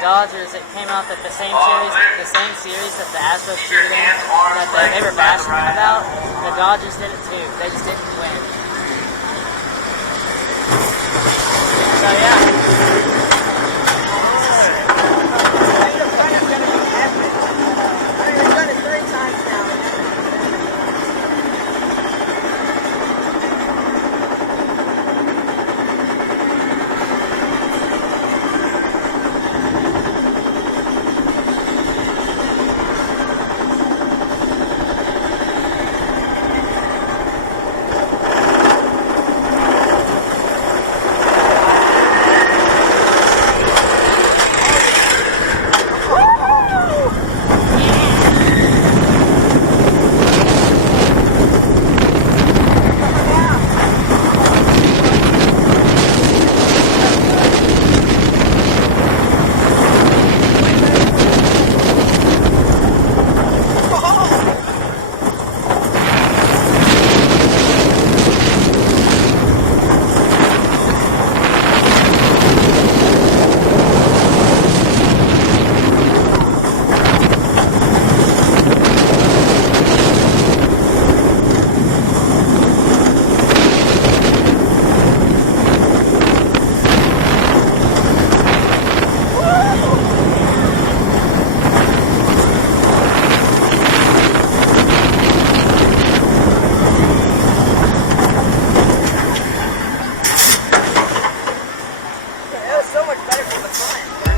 Dodgers, it came out that the same series that the Astros cheated in, that they were bashing about, the Dodgers did it too. They just didn't win. So yeah. So much better for the front.